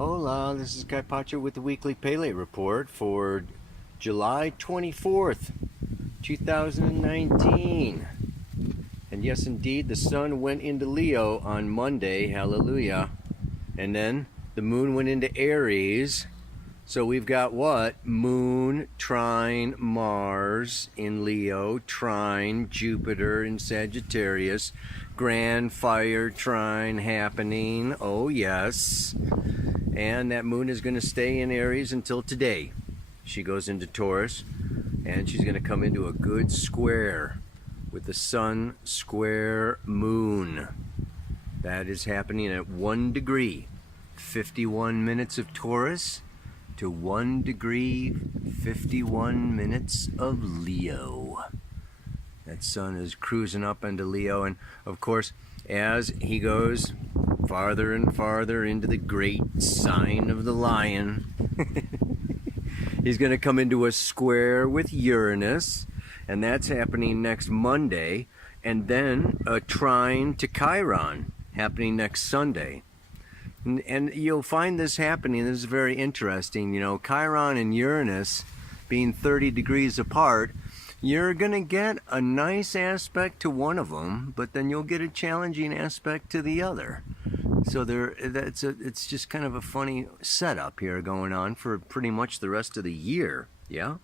Hola, this is Guy Pacho with the weekly Pele-rapport for July 24th, 2019. And yes, indeed, the sun went into Leo on Monday, hallelujah. And then the moon went into Aries. So we've got what? Moon, trine, Mars in Leo, trine, Jupiter in Sagittarius, grand fire trine happening, oh yes. And that moon is going to stay in Aries until today. She goes into Taurus, and she's going to come into a good square with the sun square moon. That is happening at 1 degree, 51 minutes of Taurus, to 1 degree, 51 minutes of Leo. That sun is cruising up into Leo, and of course, as he goes farther and farther into the great sign of the lion, he's going to come into a square with Uranus, and that's happening next Monday, and then a trine to Chiron happening next Sunday. And you'll find this happening. This is very interesting. You know, Chiron and Uranus being 30 degrees apart, you're going to get a nice aspect to one of them, but then you'll get a challenging aspect to the other. So it's just kind of a funny setup here going on for pretty much the rest of the year, yeah?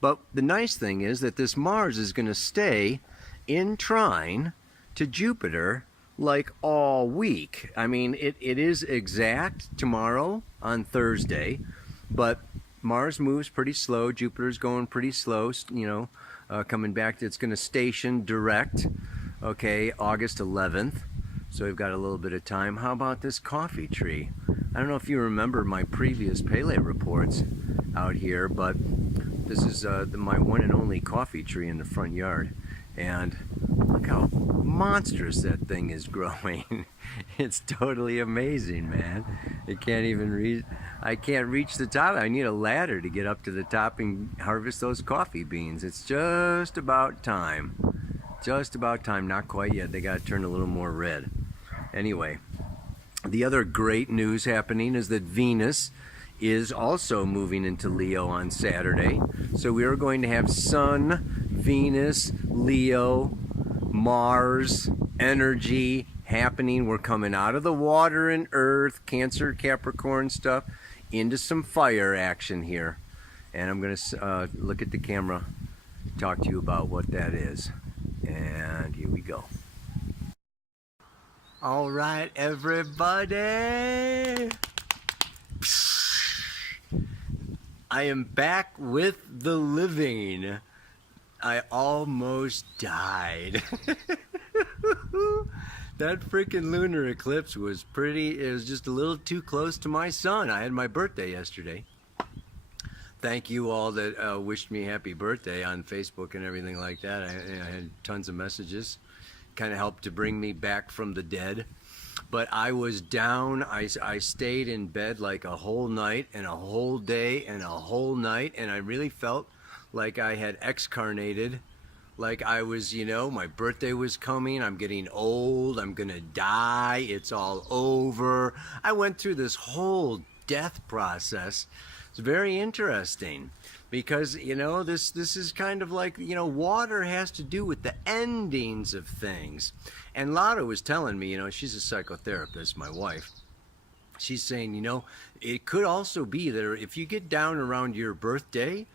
But the nice thing is that this Mars is going to stay in trine to Jupiter like all week. I mean, it is exact tomorrow on Thursday, but Mars moves pretty slow. Jupiter's going pretty slow, you know, coming back. It's going to station direct, okay, August 11th. So we've got a little bit of time. How about this coffee tree? I don't know if you remember my previous Pele reports out here, but this is my one and only coffee tree in the front yard. And look how monstrous that thing is growing. It's totally amazing, man. It can't even reach. I can't reach the top. I need a ladder to get up to the top and harvest those coffee beans. It's just about time. Just about time. Not quite yet. They got to turn a little more red. Anyway, the other great news happening is that Venus is also moving into Leo on Saturday. So we are going to have Sun, Venus, Leo, Mars energy happening. We're coming out of the water and earth, Cancer, Capricorn stuff, into some fire action here. And I'm going to look at the camera, talk to you about what that is. And here we go. All right, everybody. I am back with the living. I almost died. That freaking lunar eclipse was it was just a little too close to my sun. I had my birthday yesterday. Thank you all that wished me happy birthday on Facebook and everything like that. I had tons of messages. Kind of helped to bring me back from the dead. But I was down. I stayed in bed like a whole night and a whole day and a whole night, and I really felt like I had excarnated, like I was, you know, my birthday was coming, I'm getting old, I'm gonna die, it's all over. I went through this whole death process. It's very interesting because, you know, this is kind of like, you know, water has to do with the endings of things. And Lotta was telling me, you know, she's a psychotherapist, my wife. She's saying, you know, it could also be that if you get down around your birthday,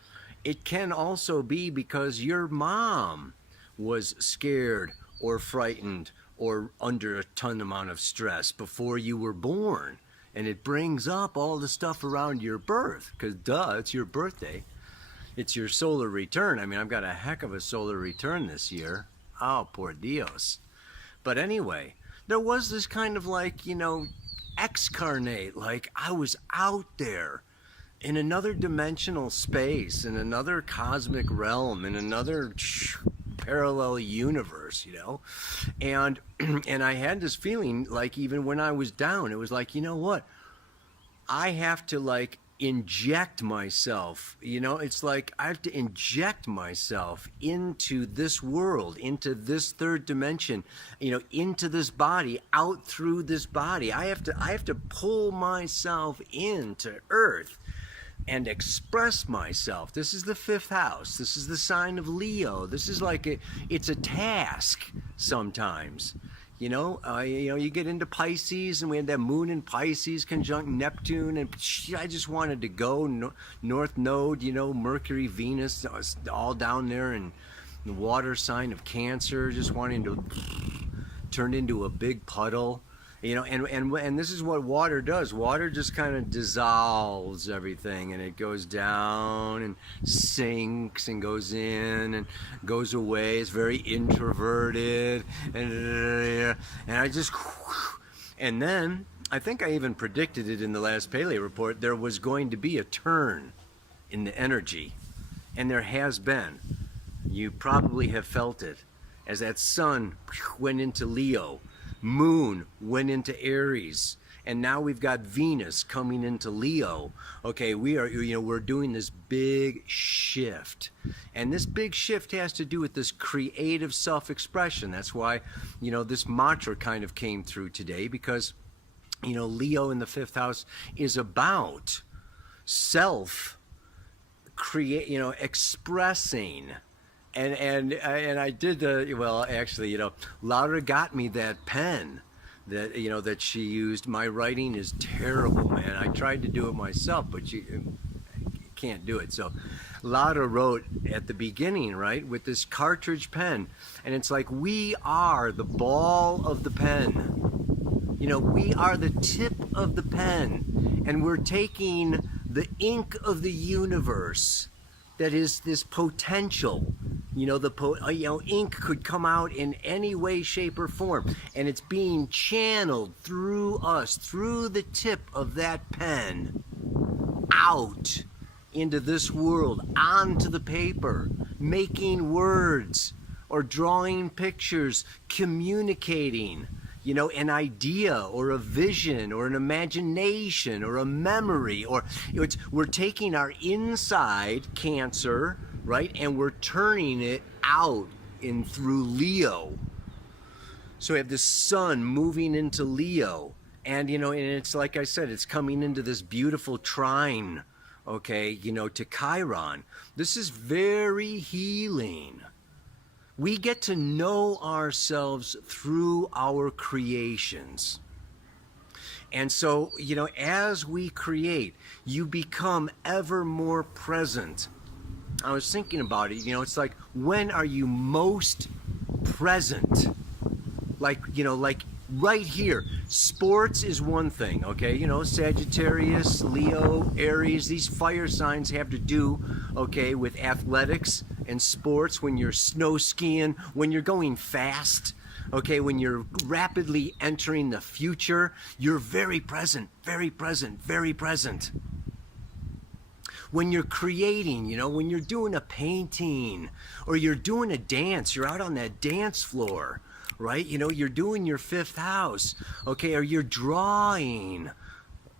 it can also be because your mom was scared or frightened or under a ton amount of stress before you were born. And it brings up all the stuff around your birth, because duh, it's your birthday. It's your solar return. I mean, I've got a heck of a solar return this year. Oh, por Dios. But anyway, there was this kind of like, you know, excarnate, like I was out there in another dimensional space, in another cosmic realm, in another parallel universe, you know. And I had this feeling like even when I was down, it was like, you know what? I have to like inject myself. It's like I have to inject myself into this world, into this third dimension, into this body, out through this body. I have to pull myself into earth and express myself. This is the fifth house. This is the sign of Leo. This is like it's a task sometimes. You get into Pisces, and we had that moon in Pisces conjunct Neptune, and I just wanted to go North Node, Mercury, Venus, all down there, and the water sign of Cancer, just wanting to turn into a big puddle. And this is what water does. Water just kind of dissolves everything, and it goes down and sinks and goes in and goes away. It's very introverted, and then I think I even predicted it in the last Pele-rapport. There was going to be a turn in the energy, and there has been. You probably have felt it as that sun went into Leo. Moon went into Aries, and now we've got Venus coming into Leo. Okay, we're doing this big shift, and this big shift has to do with this creative self-expression. That's why this mantra kind of came through today, because Leo in the fifth house is about expressing. And I did Laura got me that pen that she used. My writing is terrible, man. I tried to do it myself, but you can't do it. So Laura wrote at the beginning, right, with this cartridge pen, and it's like, we are the ball of the pen. We are the tip of the pen, and we're taking the ink of the universe that is this potential. Ink could come out in any way, shape, or form, and it's being channeled through us, through the tip of that pen, out into this world, onto the paper, making words or drawing pictures, communicating, an idea or a vision or an imagination or a memory, or we're taking our inside Cancer, right, and we're turning it out in through Leo. So we have this sun moving into Leo, and and it's like I said, it's coming into this beautiful trine, okay, to Chiron. This is very healing. We get to know ourselves through our creations. And so, as we create, you become ever more present. I was thinking about it, it's like, when are you most present? Like right here. Sports is one thing, okay? Sagittarius, Leo, Aries, these fire signs have to do, okay, with athletics and sports, when you're snow skiing, when you're going fast, okay, when you're rapidly entering the future, you're very present, very present, very present. When you're creating, when you're doing a painting or you're doing a dance, you're out on that dance floor, right? You're doing your fifth house, okay, or you're drawing,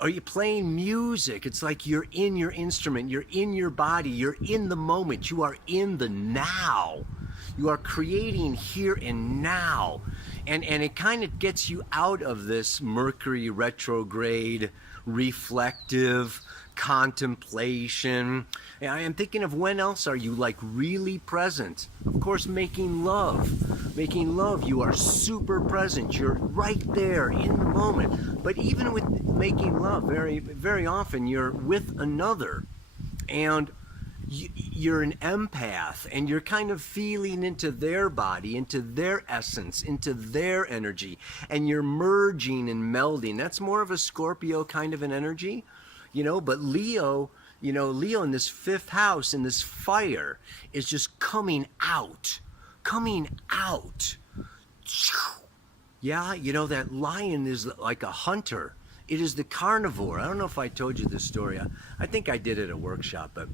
or you're playing music. It's like you're in your instrument, you're in your body, you're in the moment, you are in the now. You are creating here and now. And it kind of gets you out of this Mercury retrograde, reflective, contemplation. And I am thinking of, when else are you really present? Of course, making love. Making love, you are super present. You're right there in the moment. But even with making love, very, very often you're with another, and you're an empath, and you're kind of feeling into their body, into their essence, into their energy, and you're merging and melding. That's more of a Scorpio kind of an energy. But Leo, Leo in this fifth house, in this fire, is just coming out. Yeah, that lion is like a hunter. It is the carnivore. I don't know if I told you this story. I think I did at a workshop, but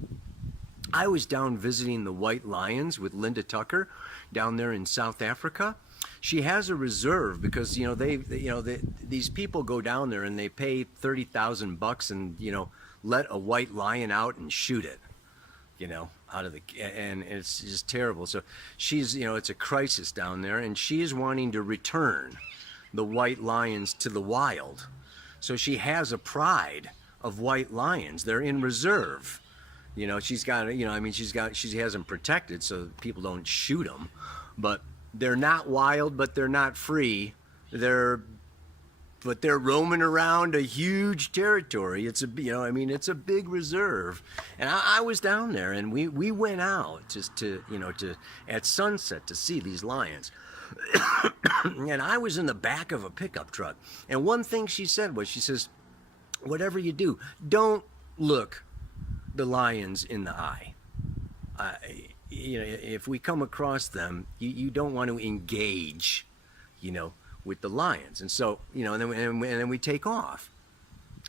I was down visiting the White Lions with Linda Tucker down there in South Africa. She has a reserve because these people go down there and they pay $30,000 and let a white lion out and shoot it, you know, out of the, and it's just terrible. So she's, you know, it's a crisis down there, and she is wanting to return the white lions to the wild. So she has a pride of white lions. They're in reserve. You know, she's got, you know, I mean, she has them protected so people don't shoot them, but they're not wild, but they're not free. But they're roaming around a huge territory. It's a, you know, I mean, it's a big reserve. And I was down there, and we went out just to, you know, at sunset to see these lions. And I was in the back of a pickup truck. And one thing she said was, she says, whatever you do, don't look the lions in the eye. You know, if we come across them, you don't want to engage, you know, with the lions. And so, you know, and then we take off.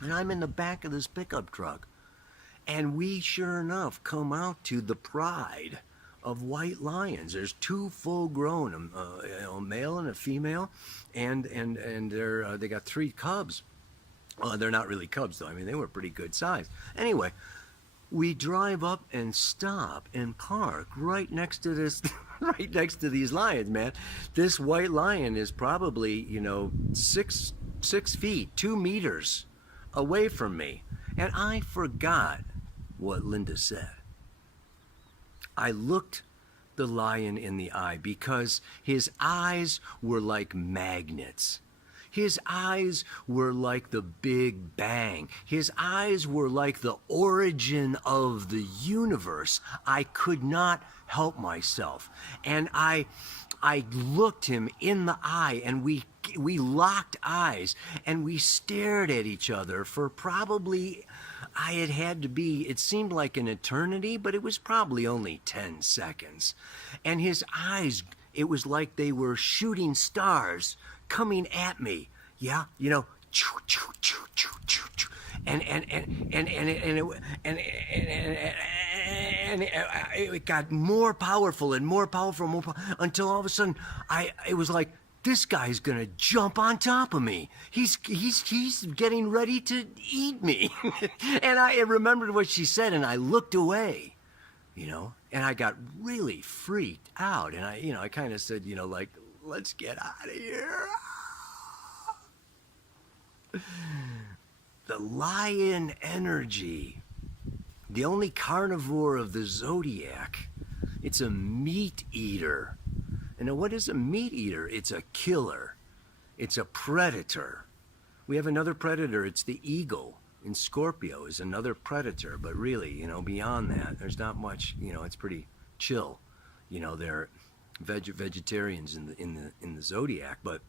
And I'm in the back of this pickup truck. And we, sure enough, come out to the pride of white lions. There's two full-grown, a male and a female, and they got 3 cubs. They're not really cubs, though. I mean, they were pretty good size. Anyway, we drive up and stop and park right next to this, right next to these lions, man. This white lion is probably, you know, 6 feet, 2 meters away from me. And I forgot what Linda said. I looked the lion in the eye because his eyes were like magnets. His eyes were like the Big Bang. His eyes were like the origin of the universe. I could not help myself. And I looked him in the eye, and we locked eyes, and we stared at each other for probably, it had to be, it seemed like an eternity, but it was probably only 10 seconds. And his eyes, it was like they were shooting stars coming at me, yeah, you know, and it got more powerful and more powerful, until all of a sudden it was like, this guy's gonna jump on top of me. He's getting ready to eat me. And I remembered what she said, and I looked away, you know, and I got really freaked out. And I kind of said, you know, like, let's get out of here. The lion energy, the only carnivore of the zodiac, it's a meat eater. And what is a meat eater? It's a killer. It's a predator. We have another predator. It's the eagle in Scorpio is another predator. But really, you know, beyond that, there's not much. You know, it's pretty chill. You know, they're vegetarians in the zodiac. But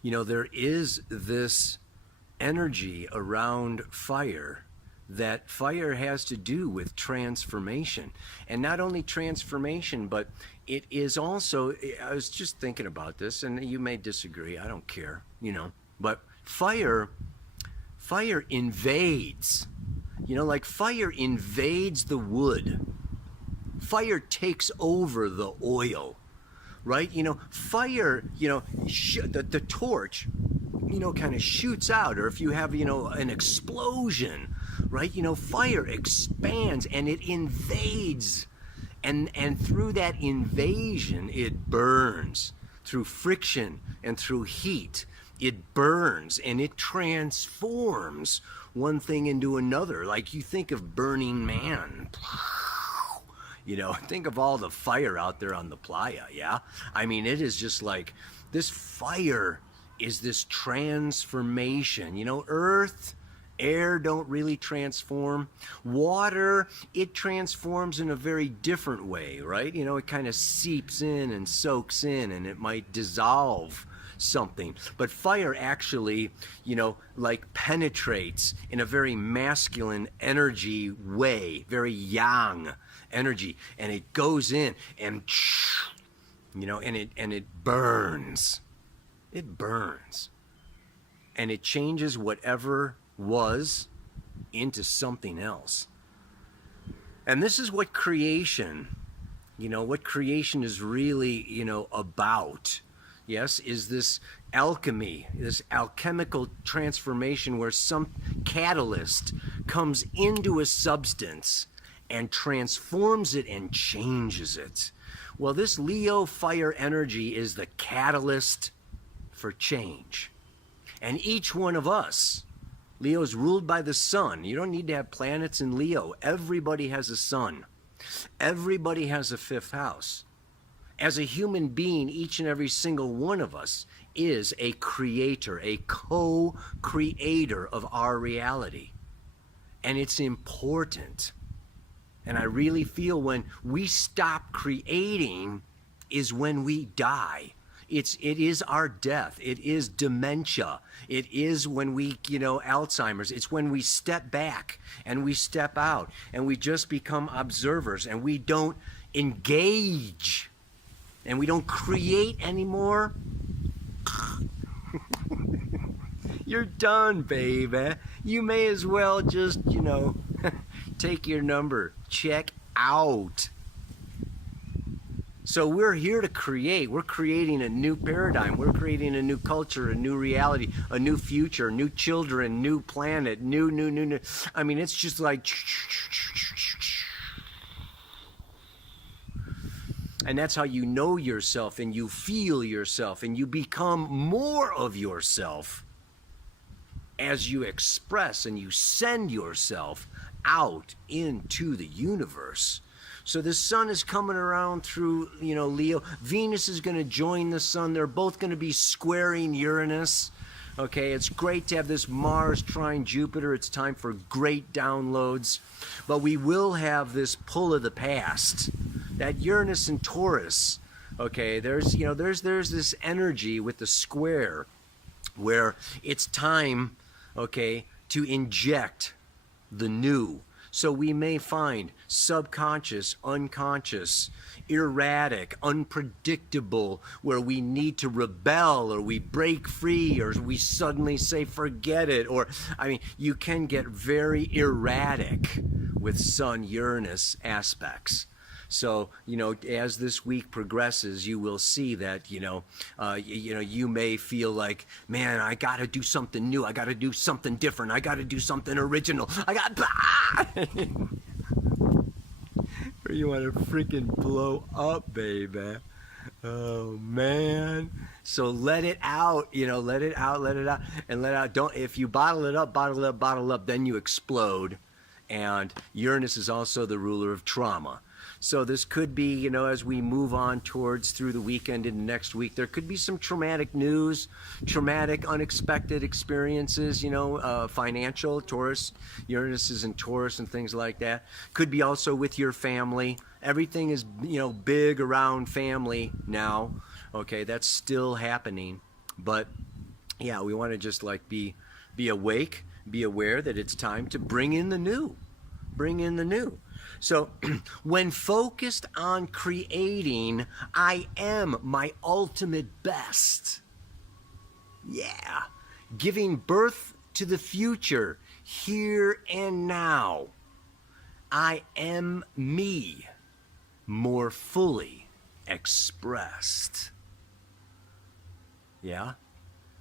you know, there is this energy around fire. That fire has to do with transformation. And not only transformation, but it is also, I was just thinking about this, and you may disagree, I don't care, you know, but fire invades, you know, like fire invades the wood. Fire takes over the oil, right? You know, fire, you know, the torch, you know, kind of shoots out, or if you have, you know, an explosion, right? You know, fire expands and it invades, and through that invasion, it burns. Through friction and through heat, it burns and it transforms one thing into another. Like you think of Burning Man. You know, think of all the fire out there on the playa, yeah? I mean, it is just like, this fire is this transformation. You know, earth, air don't really transform. Water, it transforms in a very different way, right? You know, it kind of seeps in and soaks in, and it might dissolve something. But fire actually, you know, like penetrates in a very masculine energy way, very yang energy, and it goes in and, you know, and it burns. It burns. And it changes whatever was into something else. And this is what creation, you know, what creation is really, you know, about. Yes, is this alchemy, this alchemical transformation where some catalyst comes into a substance and transforms it and changes it. Well, this Leo fire energy is the catalyst for change. And each one of us, Leo is ruled by the sun. You don't need to have planets in Leo. Everybody has a sun. Everybody has a fifth house. As a human being, each and every single one of us is a creator, a co-creator of our reality. And it's important. And I really feel when we stop creating is when we die. It is our death. It is dementia. It is when we, Alzheimer's. It's when we step back and we step out and we just become observers and we don't engage and we don't create anymore. You're done, baby. You may as well just, take your number. Check out. So we're here to create. We're creating a new paradigm. We're creating a new culture, a new reality, a new future, new children, new planet, new. I mean, it's just like... And that's how you know yourself and you feel yourself and you become more of yourself as you express and you send yourself out into the universe. So the sun is coming around through, Leo. Venus is going to join the sun. They're both going to be squaring Uranus. Okay, it's great to have this Mars trine Jupiter. It's time for great downloads. But we will have this pull of the past. That Uranus and Taurus. Okay, there's this energy with the square where it's time, okay, to inject the new. So we may find subconscious, unconscious, erratic, unpredictable, where we need to rebel or we break free or we suddenly say forget it. Or, you can get very erratic with Sun Uranus aspects. So, as this week progresses, you will see that, you may feel like, man, I got to do something new. I got to do something different. I got to do something original. Or you want to freaking blow up, baby. Oh, man. So let it out, let it out. And let out. Don't, if you bottle it up, then you explode. And Uranus is also the ruler of trauma. So this could be, as we move on towards through the weekend into next week, there could be some traumatic news, traumatic, unexpected experiences, financial, Taurus, Uranus is in Taurus and things like that. Could be also with your family. Everything is, big around family now. Okay, that's still happening. But yeah, we want to just be awake, be aware that it's time to bring in the new. Bring in the new. So when focused on creating, I am my ultimate best. Yeah. Giving birth to the future, here and now. I am me, more fully expressed. Yeah.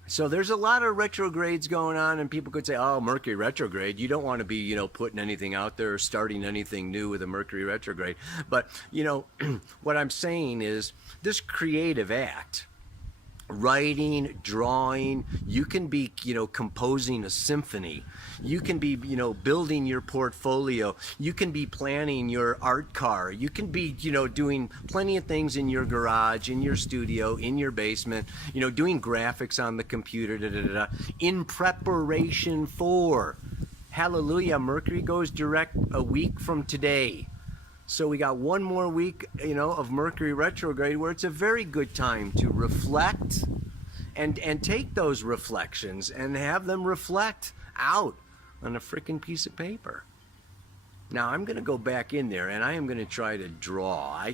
So there's a lot of retrogrades going on, and people could say, oh, Mercury retrograde. You don't want to be, putting anything out there or starting anything new with a Mercury retrograde. But, what I'm saying is this creative act, writing, drawing, you can be, composing a symphony. You can be, building your portfolio. You can be planning your art car. You can be, doing plenty of things in your garage, in your studio, in your basement, doing graphics on the computer, in preparation for, hallelujah, Mercury goes direct a week from today. So we got one more week, of Mercury retrograde where it's a very good time to reflect and take those reflections and have them reflect out on a freaking piece of paper. Now I'm going to go back in there and I am going to try to draw. I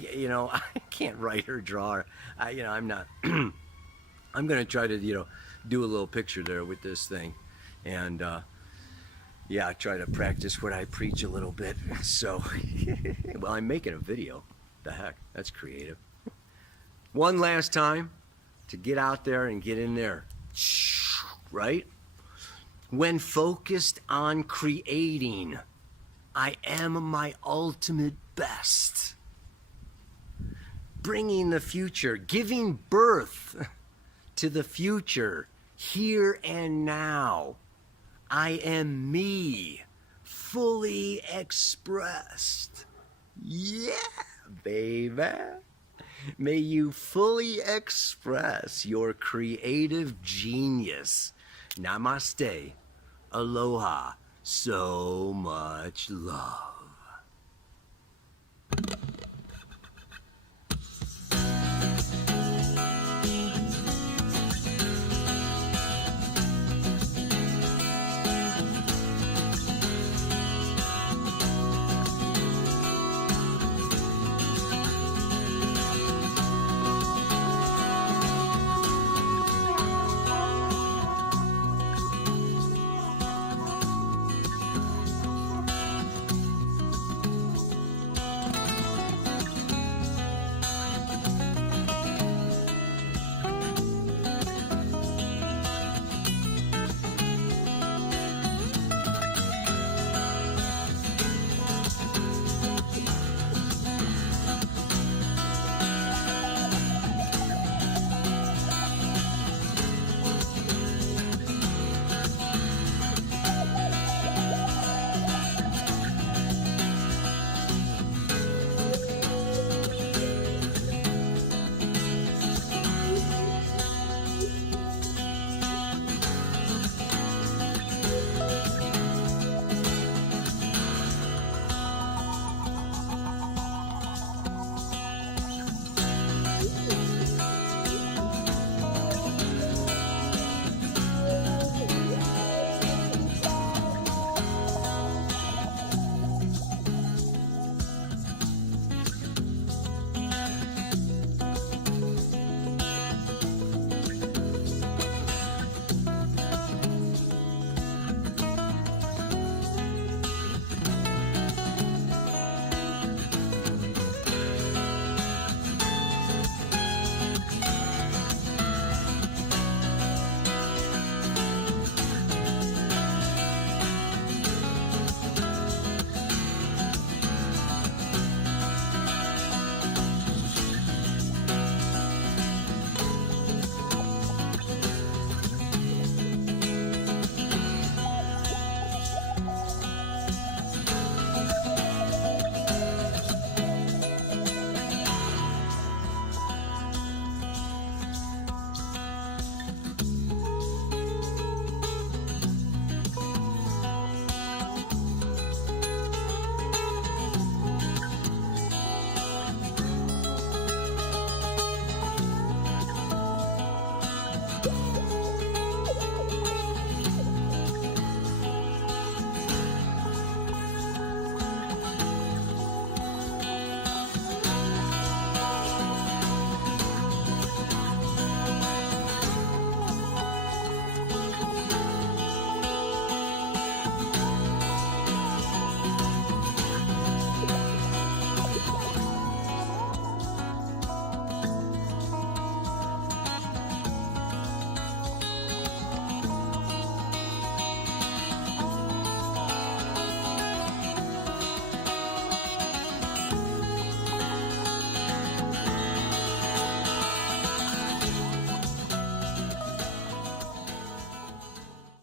can't write or draw. I'm not. I'm going to try to, do a little picture there with this thing, and yeah, try to practice what I preach a little bit. So, well, I'm making a video. The heck, that's creative. One last time to get out there and get in there, right? When focused on creating, I am my ultimate best. Bringing the future, giving birth to the future, here and now. I am me, fully expressed. Yeah, baby. May you fully express your creative genius. Namaste. Aloha. So much love.